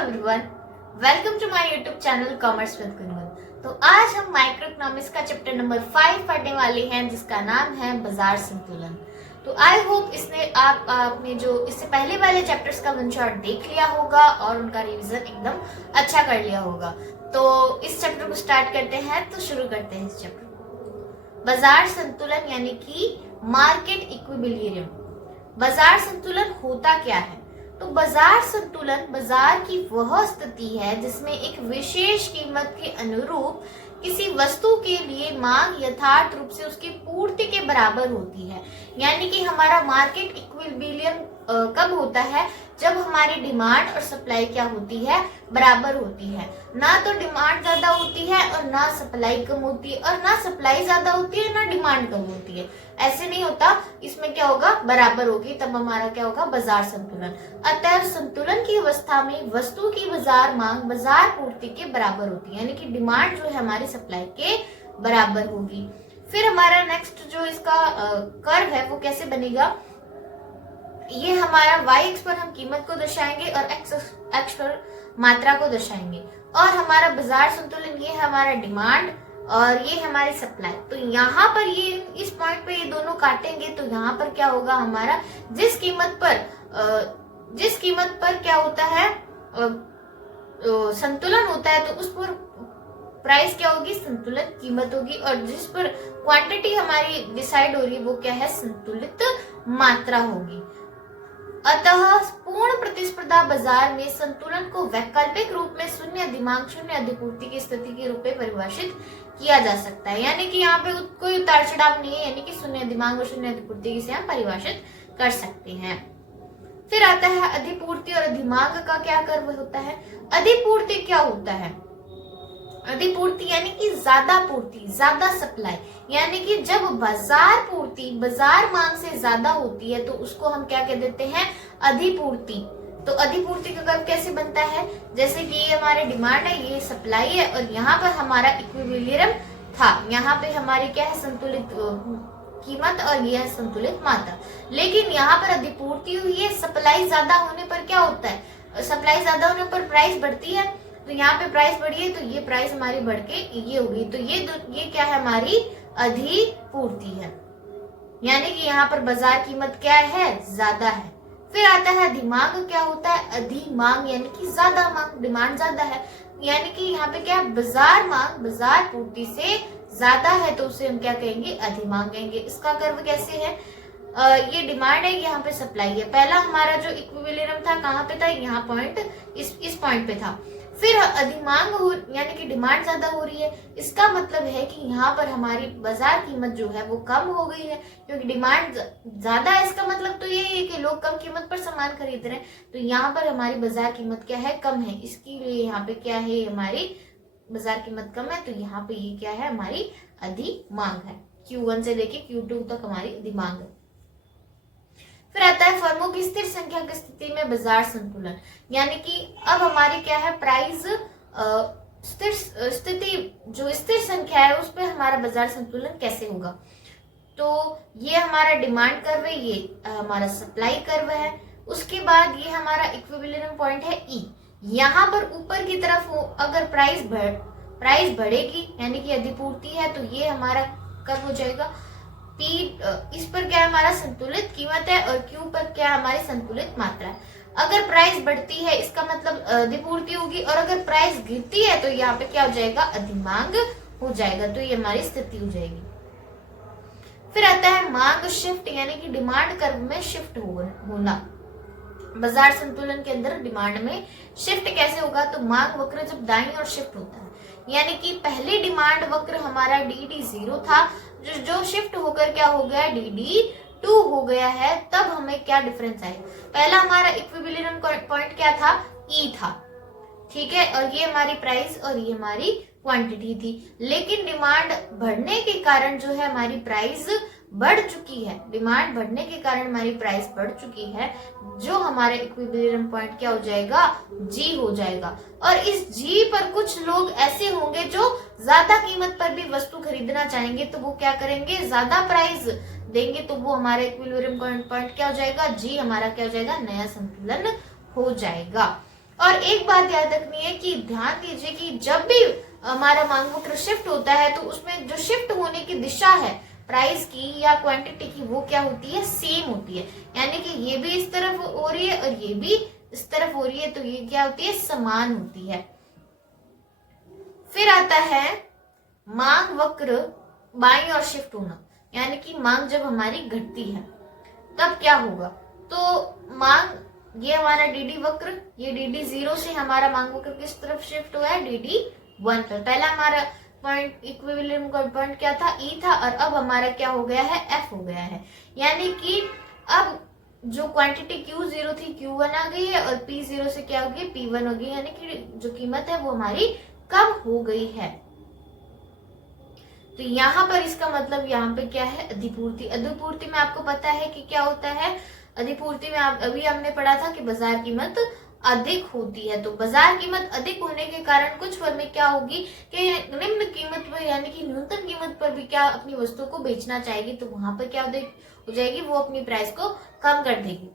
Everyone, welcome to my YouTube channel commerce with Gungun. तो आज हम माइक्रो इकोनॉमिक्स का चैप्टर नंबर 5 पढ़ने वाले हैं, जिसका नाम है बाजार संतुलन। तो आई होप इसने आपने जो इससे पहले वाले चैप्टर्स का वन शॉट देख लिया होगा और उनका रिवीजन एकदम अच्छा कर लिया होगा। तो इस चैप्टर को स्टार्ट करते हैं। तो शुरू करते हैं इस चैप्टर को। बाजार संतुलन यानी कि मार्केट इक्विलिब्रियम। बाजार संतुलन होता क्या है? तो बाजार संतुलन बाजार की वह स्थिति है जिसमें एक विशेष कीमत के अनुरूप किसी वस्तु के लिए मांग यथार्थ रूप से उसकी पूर्ति के बराबर होती है। यानी कि हमारा मार्केट इक्विलिब्रियम कब होता है? जब हमारी डिमांड और सप्लाई क्या होती है? बराबर होती है। ना तो डिमांड ज्यादा होती है और ना सप्लाई कम होती है, और ना सप्लाई ज्यादा होती है ना डिमांड कम होती है। ऐसे नहीं होता। इसमें क्या होगा? बराबर होगी, तब हमारा क्या होगा? बाजार संतुलन। अतः संतुलन की अवस्था में वस्तु की बाजार मांग बाजार पूर्ति के बराबर होती है, यानी कि डिमांड जो है हमारी सप्लाई के बराबर होगी। फिर हमारा नेक्स्ट जो इसका कर्व है वो कैसे बनेगा? ये हमारा y एक्स पर हम कीमत को दर्शाएंगे और x पर मात्रा को दर्शाएंगे, और हमारा बाजार संतुलन ये है हमारा डिमांड और ये हमारी सप्लाई। तो यहाँ पर ये इस पॉइंट पे ये दोनों काटेंगे तो यहाँ पर क्या होगा? हमारा जिस कीमत पर क्या होता है? संतुलन होता है, तो उस पर प्राइस क्या होगी? संतुलित कीमत होगी। और जिस पर क्वांटिटी हमारी डिसाइड हो रही है वो क्या है? संतुलित मात्रा होगी। अतः पूर्ण प्रतिस्पर्धा बाजार में संतुलन को वैकल्पिक रूप में शून्य अधिमांग शून्य अधिपूर्ति की स्थिति के रूप में परिभाषित किया जा सकता है। यानी कि यहाँ पे कोई उतार चढ़ाव नहीं है, यानी कि शून्य अधिमांग और शून्य अधिपूर्ति से हम परिभाषित कर सकते हैं। फिर आता है अधिपूर्ति और अधिमांग का क्या कर्व होता है? अधिपूर्ति क्या होता है? अधिपूर्ति यानी कि ज्यादा पूर्ति, ज्यादा सप्लाई, यानी कि जब बाजार पूर्ति बाजार मांग से ज्यादा होती है तो उसको हम क्या कह देते हैं? अधिपूर्ति। तो अधिपूर्ति का कर्व कैसे बनता है? जैसे कि ये हमारे डिमांड है, ये सप्लाई है, और यहाँ पर हमारा इक्विलिब्रियम था। यहाँ पे हमारी क्या है? संतुलित कीमत और यह है संतुलित मात्रा। लेकिन यहाँ पर अधिपूर्ति हुई है। सप्लाई ज्यादा होने पर क्या होता है? सप्लाई ज्यादा होने पर प्राइस बढ़ती है। तो यहाँ पे प्राइस बढ़ी है तो ये प्राइस हमारी बढ़ के ये होगी। तो ये क्या है? हमारी अधिपूर्ति है। यानी कि यहाँ पर बाजार कीमत क्या है? ज्यादा है। फिर आता है अधिमांग। क्या होता है? अधिमांग यानी कि ज्यादा मांग, डिमांड ज्यादा है, यानी कि यहाँ पे क्या है? बाजार मांग बाजार पूर्ति से ज्यादा है, तो उसे हम क्या कहेंगे? अधिमांग कहेंगे। इसका कर्व कैसे है? ये डिमांड है, यहाँ पे सप्लाई है। पहला हमारा जो इक्विलिब्रियम था कहाँ पे था? यहाँ पॉइंट, इस पॉइंट पे था। फिर अधिमांग हो यानी कि डिमांड ज्यादा हो रही है। इसका मतलब है कि यहाँ पर हमारी बाजार कीमत जो है वो कम हो गई है, क्योंकि डिमांड ज्यादा है। इसका मतलब तो ये है कि लोग कम कीमत पर सामान खरीद रहे हैं, तो यहाँ पर हमारी बाजार कीमत क्या है? कम है। इसके लिए यहाँ पे क्या है? हमारी बाजार कीमत कम है, तो यहाँ पे ये क्या है? हमारी अधिमांग है। Q1 से लेके Q2 तक हमारी अधिमांग है। फिर आता है फर्मों की स्थिर संख्या की स्थिति में बाजार संतुलन, यानी कि अब हमारी क्या है? प्राइस स्थिर स्थिति, जो स्थिर संख्या है उस पर हमारा बाजार संतुलन कैसे होगा? तो ये हमारा डिमांड कर्व है, ये हमारा सप्लाई कर्व है। उसके बाद ये हमारा इक्विलिब्रियम पॉइंट है E। यहाँ पर ऊपर की तरफ अगर प्राइस बढ़ेगी यानी कि अधिपूर्ति है, तो ये हमारा कर्व हो जाएगा P। इस पर क्या है? हमारा संतुलित कीमत है, और Q पर क्या है? हमारी संतुलित मात्रा है। अगर प्राइस बढ़ती है इसका मतलब अधिपूर्ति होगी, और अगर प्राइस गिरती है तो यहाँ पे क्या हो जाएगा? अधिमांग हो जाएगा। तो ये हमारी स्थिति हो जाएगी। फिर आता है मांग शिफ्ट, यानी कि डिमांड कर्व में शिफ्ट होना। बाजार संतुलन के अंदर डिमांड में शिफ्ट कैसे होगा? तो मांग वक्र जब दाईं ओर शिफ्ट होता है, यानी कि पहले डिमांड वक्र हमारा DD0 था, जो शिफ्ट होकर क्या हो गया? DD2 हो गया है। तब हमें क्या डिफरेंस आएगा? पहला हमारा इक्विलिब्रियम पॉइंट क्या था? E था, ठीक है, और ये हमारी प्राइस और ये हमारी क्वांटिटी थी। लेकिन डिमांड बढ़ने के कारण जो है हमारी प्राइस बढ़ चुकी है। डिमांड बढ़ने के कारण हमारी प्राइस बढ़ चुकी है, जो हमारे इक्विलिब्रियम पॉइंट क्या हो जाएगा? G हो जाएगा। और इस G पर कुछ लोग ऐसे होंगे जो ज्यादा कीमत पर भी वस्तु खरीदना चाहेंगे, तो वो क्या करेंगे? ज्यादा प्राइस देंगे, तो वो हमारे इक्विलिब्रियम पॉइंट क्या हो जाएगा? G हमारा क्या हो जाएगा? नया संतुलन हो जाएगा। और एक बात याद रखनी है कि ध्यान दीजिए कि जब भी हमारा मांग वक्र शिफ्ट होता है तो उसमें जो शिफ्ट होने की दिशा है प्राइस की या क्वांटिटी की वो क्या होती है, सेम होती है। यानी कि ये भी इस तरफ हो रही है और ये भी इस तरफ हो रही है, तो ये क्या होती है, समान होती है। फिर आता है मांग वक्र बाईं ओर शिफ्ट होना, यानी कि मांग जब हमारी घटती है तब क्या होगा। तो मांग, ये हमारा डीडी वक्र, ये डीडी 0 से हमारा मांग वक्र किस तरफ शिफ्ट हुआ है, डीडी 1 पर। पहला हमारा पॉइंट इक्विलिब्रियम का पॉइंट क्या था, ई था, और अब हमारा क्या हो गया है, एफ हो गया है। यानी कि अब जो क्वांटिटी Q0 थी Q1 आ गई है और P0 से क्या हो गई, P1 हो गई, यानी कि जो कीमत है वो हमारी कम हो गई है। तो यहाँ पर इसका मतलब यहाँ पे क्या है, अधिपूर्ति। अधिपूर्ति में आपको पता है कि क्या होता है, अधिपूर्ति में आप अभी हमने पढ़ा था कि बाजार कीमत अधिक होती है। तो बाजार कीमत अधिक होने के कारण कुछ फर्में क्या होगी कि निम्न कीमत पर यानी कि न्यूनतम कीमत पर भी क्या अपनी वस्तु को बेचना चाहेगी, तो वहां पर क्या हो जाएगी, वो अपनी प्राइस को कम कर देगी।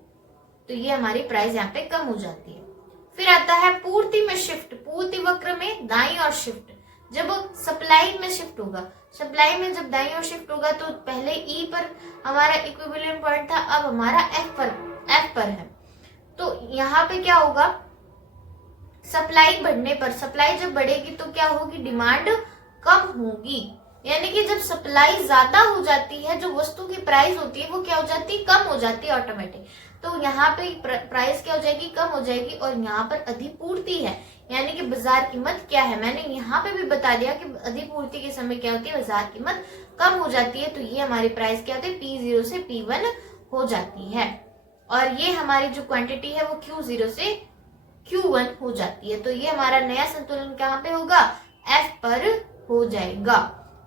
तो ये हमारी प्राइस यहाँ पे कम हो जाती है। फिर आता है पूर्ति में शिफ्ट। पूर्ति वक्र में दाईं ओर शिफ्ट, जब सप्लाई में शिफ्ट होगा, सप्लाई में जब दाईं ओर शिफ्ट होगा तो पहले ई पर हमारा इक्विलिब्रियम पॉइंट था, अब हमारा एफ पर है। तो यहाँ पे क्या होगा, सप्लाई बढ़ने पर, सप्लाई जब बढ़ेगी तो क्या होगी, डिमांड कम होगी। यानी कि जब सप्लाई ज्यादा हो जाती है, जो वस्तु की प्राइस होती है वो क्या हो जाती है, कम हो जाती है ऑटोमेटिक। तो यहाँ पे प्राइस क्या हो जाएगी, कम हो जाएगी। और यहाँ पर अधिपूर्ति है, यानी कि बाजार कीमत क्या है, मैंने यहाँ पे भी बता दिया कि अधिपूर्ति के समय क्या होती है, बाजार कीमत कम हो जाती है। तो ये हमारी प्राइस क्या होती है, P0 से P1 हो जाती है। और ये हमारी जो क्वांटिटी है वो Q0 से Q1 हो जाती है। तो ये हमारा नया संतुलन कहाँ पे होगा, F पर हो जाएगा।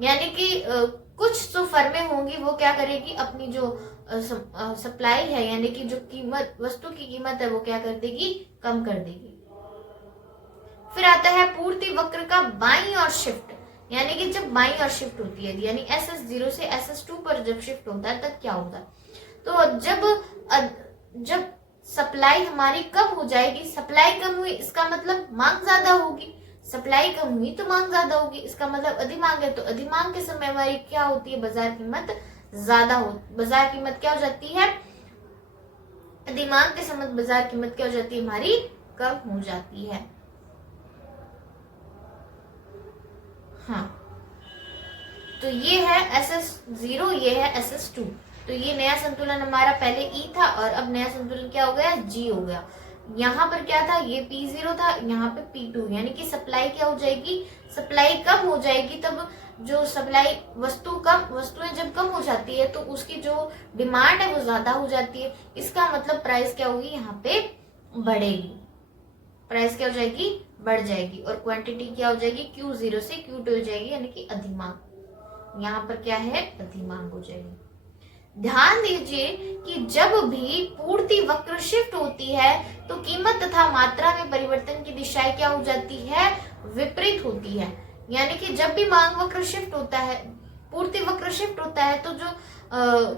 यानी कि कुछ जो फर्में होंगी वो क्या करेगी, अपनी जो सप्लाई है यानी कि जो कीमत, वस्तु की कीमत है वो क्या कर देगी, कम कर देगी। फिर आता है पूर्ति वक्र का बाईं ओर शिफ्ट, यानी कि जब बाईं ओर शिफ्ट होती है, यानी SS0 से SS2 पर जब शिफ्ट होता है तब क्या होगा। तो जब सप्लाई हमारी कम हो जाएगी, सप्लाई कम हुई इसका मतलब मांग ज्यादा होगी, सप्लाई कम हुई तो मांग ज्यादा होगी, इसका मतलब अधिमांग है। तो अधिमांग के समय हमारी क्या होती है, बाजार कीमत ज्यादा हो, बाजार कीमत क्या हो जाती है, अधिमांग के समय बाजार कीमत क्या हो जाती है, हमारी कम हो जाती है। हाँ, तो ये है SS0, ये है SS2। तो ये नया संतुलन हमारा पहले E था और अब नया संतुलन क्या हो गया, G हो गया। यहाँ पर क्या था, ये P0 था, यहाँ पे P2, यानी कि सप्लाई क्या हो जाएगी, सप्लाई कम हो जाएगी। तब जो सप्लाई वस्तुएं जब कम हो जाती है तो उसकी जो डिमांड है वो ज्यादा हो जाती है। इसका मतलब प्राइस क्या होगी, यहाँ पे बढ़ेगी, प्राइस क्या हो जाएगी, बढ़ जाएगी। और क्वांटिटी क्या हो जाएगी, Q0 से Q2 हो जाएगी, यानी कि अधिमांग। यहाँ पर क्या है, अधिमांग हो जाएगी। ध्यान दीजिए कि जब भी पूर्ति वक्र शिफ्ट होती है तो कीमत तथा मात्रा में परिवर्तन की दिशाएं क्या हो जाती है, विपरीत होती है। यानी कि जब भी मांग वक्र शिफ्ट होता है, पूर्ति वक्र शिफ्ट होता है, तो जो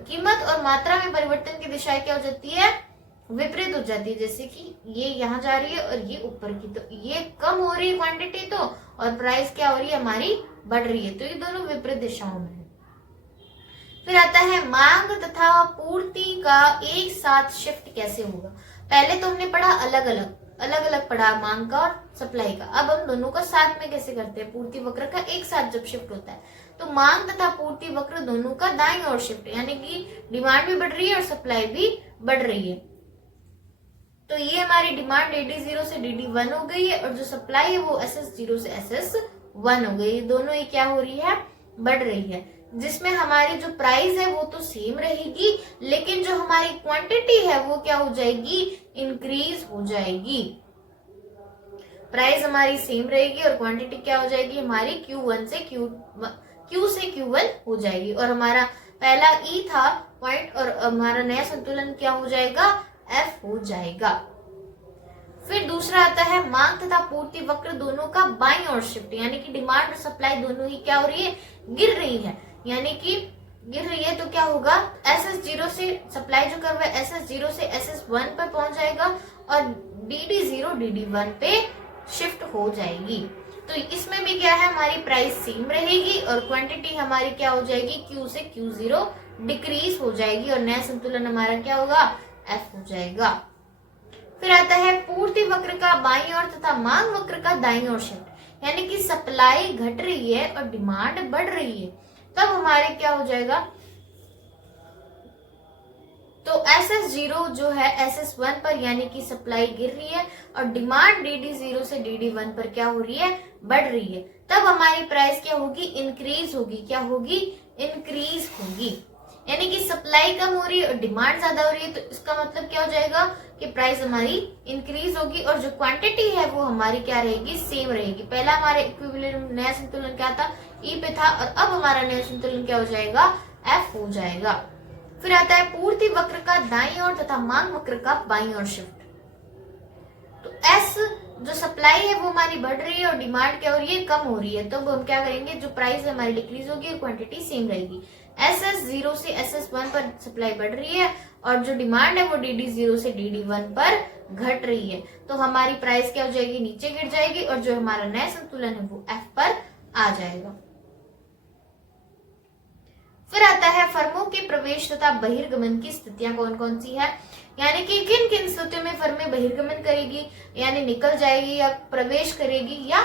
कीमत और मात्रा में परिवर्तन की दिशाएं क्या हो जाती है, विपरीत हो जाती है। जैसे कि ये यहाँ जा रही है और ये ऊपर की, तो ये कम हो रही है क्वांटिटी तो, और प्राइस क्या हो रही है, हमारी बढ़ रही है। तो ये दोनों विपरीत दिशाओं में है। फिर आता है मांग तथा पूर्ति का एक साथ शिफ्ट कैसे होगा। पहले तो हमने पढ़ा अलग अलग पढ़ा, मांग का और सप्लाई का। अब हम दोनों का साथ में कैसे करते हैं, पूर्ति वक्र का एक साथ जब शिफ्ट होता है तो मांग तथा पूर्ति वक्र दोनों का दाईं ओर शिफ्ट, यानी कि डिमांड भी बढ़ रही है और सप्लाई भी बढ़ रही है। तो ये हमारी डिमांड DD0 से DD1 हो गई है और जो सप्लाई है वो SS0 से SS1 हो गई। दोनों ही क्या हो रही है, बढ़ रही है, जिसमें हमारी जो प्राइस है वो तो सेम रहेगी, लेकिन जो हमारी क्वांटिटी है वो क्या हो जाएगी, इंक्रीज हो जाएगी। प्राइस हमारी सेम रहेगी और क्वांटिटी क्या हो जाएगी, हमारी Q Q से Q1 हो जाएगी। और हमारा पहला E था पॉइंट और हमारा नया संतुलन क्या हो जाएगा, F हो जाएगा। फिर दूसरा आता है मांग तथा पूर्ति वक्र दोनों का बाईं ओर शिफ्ट, यानी कि डिमांड और सप्लाई दोनों ही क्या हो रही है, गिर रही है। यानी कि गिर रही है तो क्या होगा, SS0 से सप्लाई जो कर्व है SS0 से SS1 पर पहुंच जाएगा और DD0 DD1 पे शिफ्ट हो जाएगी। तो इसमें भी क्या है, हमारी प्राइस सेम रहेगी और क्वांटिटी हमारी क्या हो जाएगी, Q से Q0 डिक्रीज हो जाएगी और नया संतुलन हमारा क्या होगा, F हो जाएगा। फिर आता है पूर्ति वक्र का बाईं ओर तथा मांग वक्र का दाईं ओर शिफ्ट, यानी कि सप्लाई घट रही है और डिमांड बढ़ रही है, तब हमारे क्या हो जाएगा, तो SS0 जो है SS1 पर यानी कि सप्लाई गिर रही है और डिमांड DD0 से DD1 पर क्या हो रही है, बढ़ रही है, तब हमारी प्राइस क्या होगी, इंक्रीज होगी। क्या होगी, इंक्रीज होगी। यानी कि सप्लाई कम हो रही है और डिमांड ज्यादा हो रही है, तो इसका मतलब क्या हो जाएगा कि प्राइस हमारी इंक्रीज होगी और जो क्वांटिटी है वो हमारी क्या रहेगी, सेम रहेगी। पहला हमारा इक्विलिब्रियम नया संतुलन क्या था, E पे था, और अब हमारा नया संतुलन क्या हो जाएगा, F हो जाएगा। फिर आता है पूर्ति वक्र का दाईं ओर तथा मांग वक्र का बाईं ओर शिफ्ट। तो S जो सप्लाई है वो हमारी बढ़ रही है और डिमांड क्या हो रही है, कम हो रही है, तो हम क्या करेंगे, जो प्राइस है हमारी डिक्रीज होगी और क्वांटिटी सेम रहेगी। SS0 से SS1 पर सप्लाई बढ़ रही है और जो डिमांड है वो DD0 से DD1 पर घट रही है, तो हमारी प्राइस क्या हो जाएगी, नीचे गिर जाएगी और जो हमारा नया संतुलन है वो F पर आ जाएगा। फिर आता है फर्मों के प्रवेश तथा बहिर्गमन की स्थितियां कौन कौन सी है, यानी कि किन किन स्थितियों में फर्में बहिर्गमन करेगी, यानी निकल जाएगी या प्रवेश करेगी या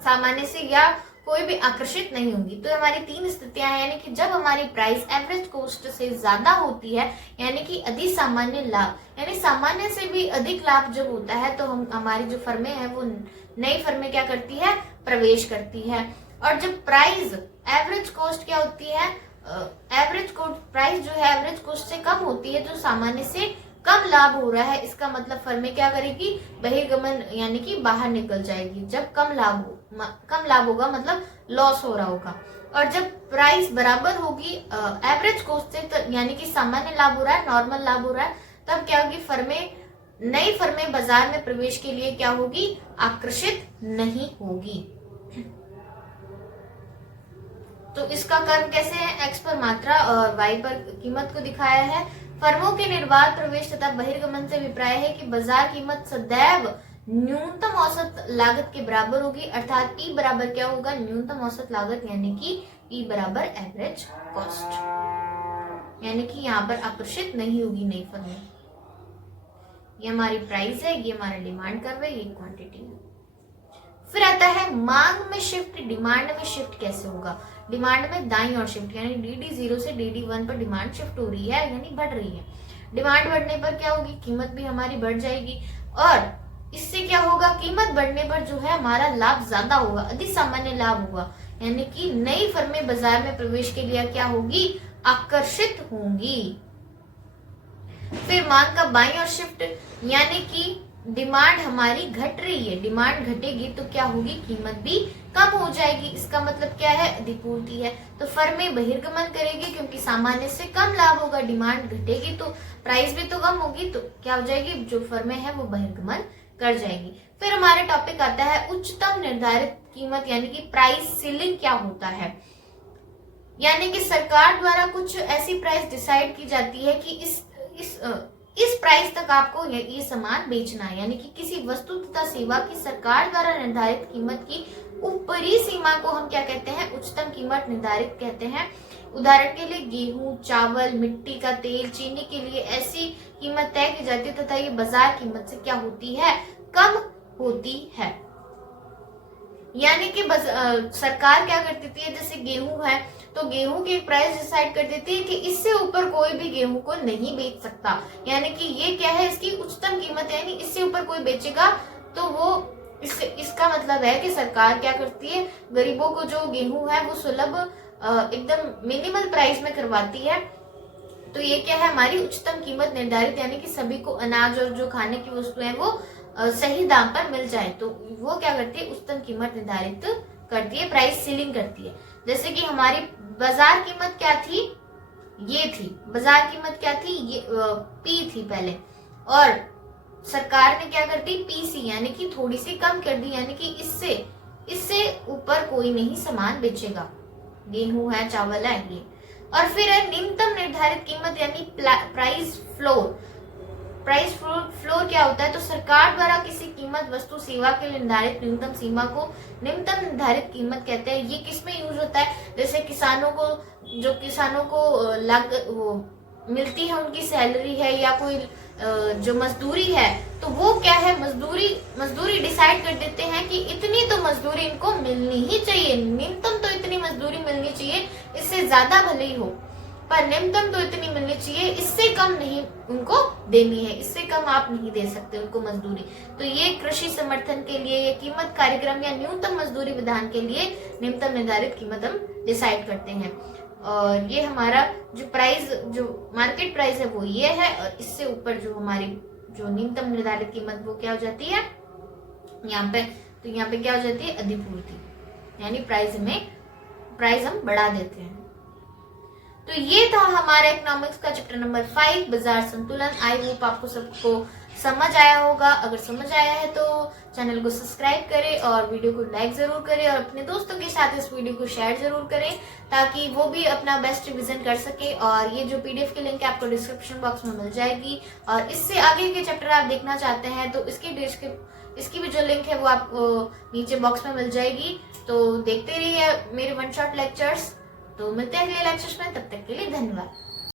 सामान्य से या कोई भी आकर्षित नहीं होगी। तो हमारी तीन स्थितियां हैं, यानी कि जब हमारी प्राइस एवरेज कॉस्ट से ज्यादा होती है, यानी कि अधिक सामान्य लाभ, यानी सामान्य से भी अधिक लाभ जब होता है, तो हम हमारी जो फर्में हैं वो नई फर्में क्या करती है, प्रवेश करती है। और जब प्राइस एवरेज कॉस्ट क्या होती है, एवरेज कॉस्ट प्राइस जो है एवरेज कॉस्ट से कम होती है, जो सामान्य से कम लाभ हो रहा है, इसका मतलब फर्में क्या करेगी, बहिर्गमन यानी कि बाहर निकल जाएगी। जब कम लाभ होगा मतलब लॉस हो रहा होगा। और जब प्राइस बराबर होगी एवरेज कॉस्ट से, तो यानी कि सामान्य लाभ हो रहा है, नॉर्मल लाभ हो रहा है, तब क्या होगी, नई फर्में बाजार में प्रवेश के लिए क्या होगी, आकर्षित नहीं होगी। तो इसका कर्व कैसे है, X पर मात्रा और Y पर कीमत को दिखाया है। फर्मों के निर्बाध प्रवेश तथा बहिर्गमन से अभिप्राय है कि बाजार कीमत सदैव न्यूनतम औसत लागत के बराबर होगी, अर्थात P बराबर क्या होगा, न्यूनतम औसत लागत, यानी कि P बराबर एवरेज कॉस्ट, यानी कि यहाँ पर आकर्षित नहीं होगी नई फर्में। ये हमारी प्राइस है, ये हमारा डिमांड कर्व है, ये क्वांटिटी है। फिर आता है मांग में शिफ्ट, डिमांड में शिफ्ट कैसे होगा, डिमांड में दाईं ओर शिफ्ट, यानी DD0 से DD1 पर डिमांड शिफ्ट हो रही है, यानी बढ़ रही है। डिमांड बढ़ने पर क्या होगी, कीमत भी हमारी बढ़ जाएगी और इससे क्या होगा, कीमत बढ़ने पर जो है हमारा लाभ ज्यादा होगा, अधिक सामान्य लाभ होगा, यानी कि नई फर्में बाजार में प्रवेश के लिए क्या होगी, आकर्षित होंगी। फिर मांग का बाईं ओर शिफ्ट, यानी कि डिमांड हमारी घट रही है, डिमांड घटेगी तो क्या होगी, कीमत भी कम हो जाएगी, इसका मतलब क्या है, अधिपूर्ति है, तो फर्में बहिर्गमन करेगी क्योंकि सामान्य से कम लाभ होगा, डिमांड घटेगी तो प्राइस भी तो कम होगी, तो क्या हो जाएगी, जो फर्में हैं वो बहिर्गमन कर जाएगी। फिर हमारे टॉपिक आता है उच्चतम निर्धारित कीमत, यानी कि प्राइस सीलिंग क्या होता है, यानी कि सरकार द्वारा कुछ ऐसी प्राइस डिसाइड की जाती है कि इस प्राइस तक आपको ये सामान बेचना है, यानी कि किसी वस्तु तथा सेवा की सरकार द्वारा निर्धारित कीमत की ऊपरी सीमा को हम क्या कहते हैं, उच्चतम कीमत निर्धारित कहते हैं। उदाहरण के लिए गेहूं, चावल, मिट्टी का तेल, चीनी के लिए ऐसी कीमत तय की जाती है तथा ये बाजार कीमत से क्या होती है, कम होती है। यानी कि सरकार क्या कर देती है, जैसे गेहूं है तो गेहूं की एक प्राइस डिसाइड कर देती है कि इससे ऊपर कोई भी गेहूं को नहीं बेच सकता, यानी कि ये क्या है, इसकी उच्चतम कीमत है, यानी इससे ऊपर कोई बेचेगा तो वो इसका मतलब है कि सरकार क्या करती है, गरीबों को जो गेहूं है वो सुलभ एकदम मिनिमल प्राइस में करवाती है। तो ये क्या है, हमारी उच्चतम कीमत निर्धारित, यानी कि सभी को अनाज और जो खाने की वस्तुएं हैं वो सही दाम पर मिल जाए, तो वो क्या करती है, उच्चतम कीमत निर्धारित करती है, प्राइस सीलिंग करती है। जैसे कि हमारी बाजार कीमत क्या थी, ये थी बाजार कीमत क्या थी, ये P थी पहले, और सरकार ने क्या कर दी, PC, यानी कि थोड़ी सी कम कर दी, यानी कि इससे ऊपर कोई नहीं सामान बेचेगा, गेहूं है, चावल है, ये। और फिर है निम्नतम निर्धारित कीमत, यानी प्राइस फ्लोर, प्राइस फ्लोर क्या होता है? तो सरकार द्वारा किसी कीमत वस्तु सेवा के लिए निर्धारित न्यूनतम सीमा को निम्नतम निर्धारित कीमत कहते हैं। ये किस में यूज होता है? जैसे किसानों को वो मिलती है, उनकी सैलरी है या कोई जो मजदूरी है, तो वो क्या है, मजदूरी डिसाइड कर देते हैं कि इतनी तो मजदूरी इनको मिलनी ही चाहिए, न्यूनतम तो इतनी मजदूरी मिलनी चाहिए, इससे ज्यादा भले ही हो पर न्यूनतम तो इतनी मिलनी चाहिए, इससे कम नहीं उनको देनी है, इससे कम आप नहीं दे सकते उनको मजदूरी। तो ये कृषि समर्थन के लिए ये कीमत कार्यक्रम या न्यूनतम मजदूरी विधान के लिए न्यूनतम निर्धारित कीमत हम डिसाइड करते हैं। और ये हमारा जो प्राइस, जो मार्केट प्राइस है वो ये है, और इससे ऊपर जो हमारी जो न्यूनतम निर्धारित कीमत वो क्या हो जाती है यहाँ पे? तो यहाँ पे क्या हो जाती है? अधिपूर्ति, यानी प्राइस हम बढ़ा देते हैं। तो ये था हमारा इकोनॉमिक्स का चैप्टर नंबर 5 बाजार संतुलन। आई होप आपको सबको समझ आया होगा। अगर समझ आया है तो चैनल को सब्सक्राइब करें और वीडियो को लाइक जरूर करें और अपने दोस्तों के साथ इस वीडियो को शेयर जरूर करें ताकि वो भी अपना बेस्ट रिवीजन कर सके। और ये जो पीडीएफ की लिंक है आपको डिस्क्रिप्शन बॉक्स में मिल जाएगी, और इससे आगे के चैप्टर आप देखना चाहते हैं तो इसकी भी जो लिंक है वो आपको नीचे बॉक्स में मिल जाएगी। तो देखते रहिए मेरे वन शॉट लेक्चर्स। तो मिलते हैं अगले लेक्चर्स में, तब तक के लिए धन्यवाद।